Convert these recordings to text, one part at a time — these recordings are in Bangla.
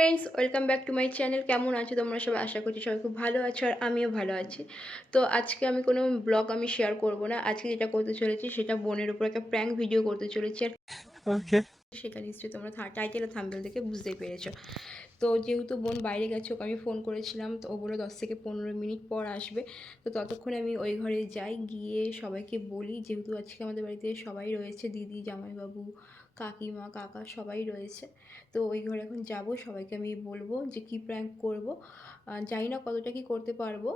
Friends, welcome back to my channel. কেমন আছো তোমরা সবাই? আশা করছি সবাই খুব ভালো আছো আর আমিও ভালো আছি। তো আজকে আমি কোনো ব্লগ শেয়ার করব না। আজকে যেটা করতে চলেছি সেটা বোনের উপর একটা প্র্যাঙ্ক ভিডিও করতে চলেছি। আর ওকে, সেটা নিশ্চয়ই তোমরা টাইটেল আর থাম্বনেল দেখে বুঝতেই পেরেছো। তো যেহেতু বোন বাইরে গেছে, ওকে আমি ফোন করেছিলাম, তো ও বললো 10 থেকে 15 মিনিট পর আসবে। তো ততক্ষণে আমি ওই ঘরে যাই, গিয়ে সবাইকে বলি, যেহেতু আজকে আমাদের বাড়িতে সবাই রয়েছে, দিদি, জামাইবাবু, কাকিমা, কাকা সবাই রয়েছে। তো ওই ঘরে এখন যাব, সবাইকে আমি বলবো যে কী প্র্যাঙ্ক করব। জানি না কতটা কি করতে পারবো,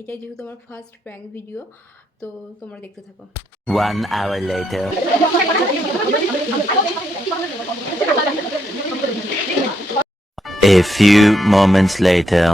এটাই যেহেতু আমার ফার্স্ট প্র্যাঙ্ক ভিডিও। তো তোমরা দেখতে থাকো। 1 hour later. A few moments later.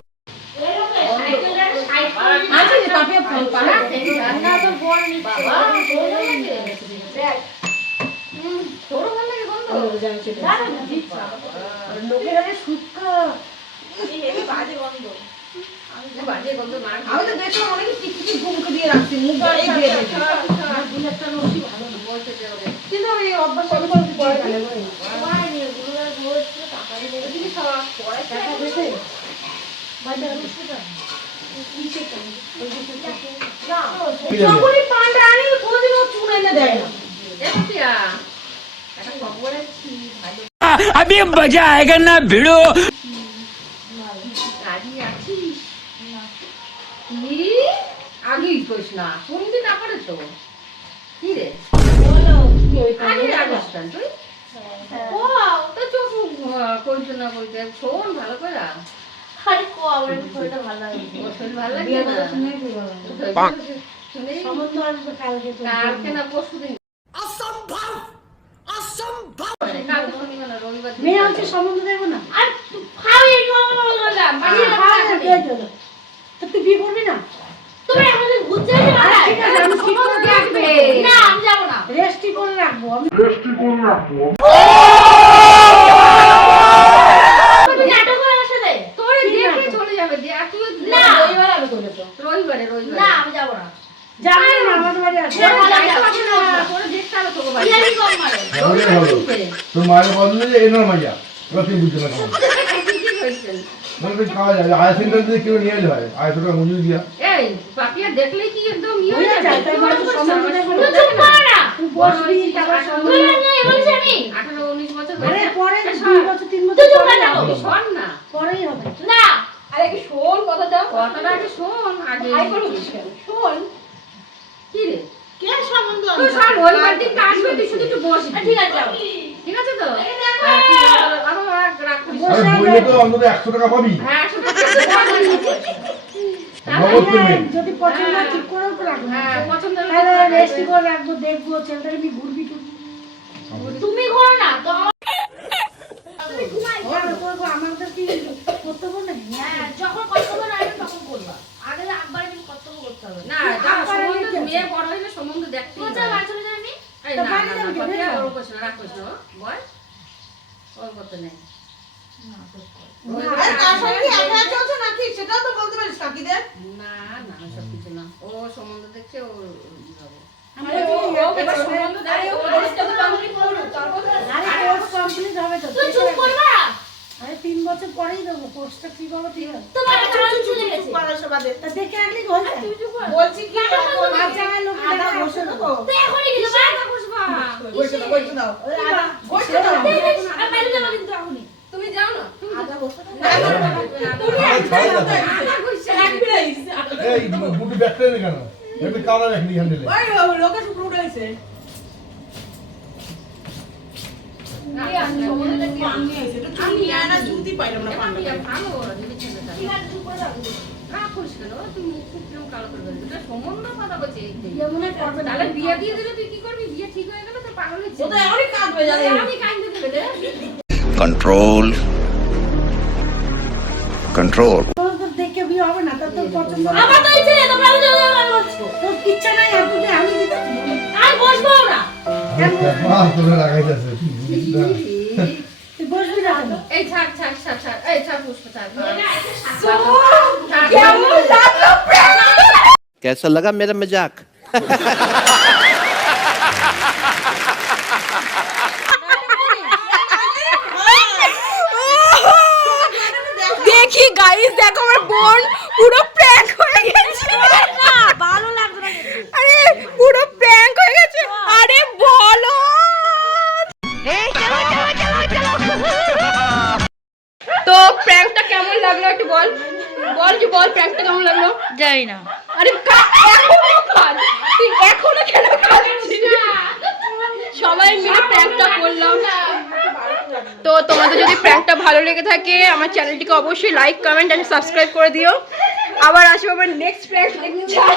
अभी मजा आएगा ना भिड़ो। আগেই কইস না, শুনবি না পারে তো কি রে বলো আগে আগস্টান তুই ও তো চোখ কইছ না কইতে শোন ভালো করে আরে কো আমার শরীরটা ভালো লাগে শরীর ভালো লাগে না শুনে সম্বন্ধ আসবে কালকে না পরশুদিন অসম্ভব অসম্ভব কালকে শনিবার না রবিবার মেয়ে হচ্ছে সম্বন্ধ দেব না আর খাও এই বললাম বাড়ি খাওয়া যাবে তো তুই বিয়ে করবি না তুমি আমাদের ঘুরতে যাবে না ঠিক আছে আমি ঠিক করে রাখবে না আমি যাব না রেস্টি করে রাখবো আমি তুমি নাটক করে আসে দে তোরে দেখে চলে যাবে দে আর তুই না রবিবার আমি চলে তো রবিবারে না আমি যাব না যাবে না আমাদের বাড়ি আসবে তোরে দেখতে হবে তোকে বাড়ি ইয়ারি কম মারে তো মায়ের বদলে যে এনার মাইয়া রতি বুঝতে না মানে খাওয়া যায় আইসেন্টার দিয়ে কেউ নিয়ে যায় আইসেন্টার মুজি দিয়া এই পাপিয়া দেখলেই কি একদম ইয়ে হয়ে যায় তাই মানে সম্বন্ধ দেব না তুই বসবি তারপর সম্বন্ধ না বলছি আমি 18 19 বছর আরে পরে 2 বছর 3 বছর পরে যাবো শোন না পরেই হবে না আরে কি শোন কথাটা আগে শোন আগে আই করো শোন কি রে কে সম্বন্ধ তুই শোন ওই বাড়িতে কাজ করতে শুধু একটু বস ঠিক আছে যাও ঠিক আছে তো আরো রাখ আরে বইলে তো অন্তত 100 টাকা পাবি হ্যাঁ 100 টাকা যদি পছন্দ ঠিক করে রাখবো হ্যাঁ পছন্দ তাহলে রেস্টি করে রাখবো দেখবো ছেলেটাকে কি ঘুরবি তুমি ঘোরো না তো তুমি ঘুমাই করবো আমাদের কি কর্তব্য নেই হ্যাঁ যখন কর্তব্য রাখবে তখন করবা আগে একবার আমি কর্তব্য করতে হবে না যখন সম্বন্ধ মেয়ে বড় হইলে সম্বন্ধ দেখতেই হবে কোথায় বাড়ি চলে যাই আমি এই না না কথা ওর কোশ না রাখ কোশ না বল ওর কথা নেই আরে তার সঙ্গে একা চলছে নাকি সেটাও তো বলতে পারিস কাকিদের না না সব কিছু না ও সম্বন্ধ দেখছে ও যাবে আরে ও এবার সম্বন্ধ দেখে ও দেশটা তো কমপ্লিট করো তারপর আরে কোর্স কমপ্লিট হবে তো তুই চুপ করবা আরে 3 বছর পরেই দেবো কোর্সটা কি বাবা ঠিক আছে তোমার কাছে চুপ করার বাদে তা দেখে রাখলি হয়ে যায় বলছি কি আচ্ছা লোক আদা বসে না তো তুই এখনই কিছু বাবা বসবা বসে দাও আদা বসে দাও আমি বাইরে যাব কিন্তু এখনই তুমি যাও না তুমি আদা বসে দাও তুমি আদা কইছ রাখবি এই বুটি ব্যাকটা নে কেন আমি কালা রাখনি হ্যান্ডেলে ওই লোকে শুক্র উঠাইছে আমি না জুতি পাইলাম না পান্ডা ভালো যদি ছেলেটা ঠিক আছে চুপ করে রাখো রাখোস কেন তুমি মুখ খুব কালো করে বলছিস এটা সম্বন্ধ কথা বলছে যেমন করবে তাহলে বিয়ে দিয়ে দিলে তুই কি করবি বিয়ে ঠিক হয়ে গেল তো পাগল হচ্ছে ও তো এখনই কাঁদবে জানে আমি কাঁদতে দেবে রে Control. Control. তোর তো দেখে বিয়ে হবে না তোর তো পছন্দ আমার তো ইচ্ছে নেই তোমরা চলে যাও বলছো তোর ইচ্ছা নাই আর তুই আমি দিতে আর বসবো না মা তোরা লাগাইতাছে তুই বসবি না কেন? এই ছাড় ছাড় ছাড় ছাড় এই ছাড় পুষ্প ছাড় কেমন লাগলো कैसा लगा मेरा मजाक? যাই না। আরে এখনো কাজ, তুই এখনো কেন খাচ্ছিস? সবাই মিলে প্র্যাঙ্কটা করলাম। তো তোমাদের যদি প্র্যাঙ্কটা ভালো লেগে থাকে আমার চ্যানেলটিকে অবশ্যই লাইক কমেন্ট এন্ড সাবস্ক্রাইব করে দিও। আবার আসবো আবার নেক্সট প্র্যাঙ্ক দেখতে চাই।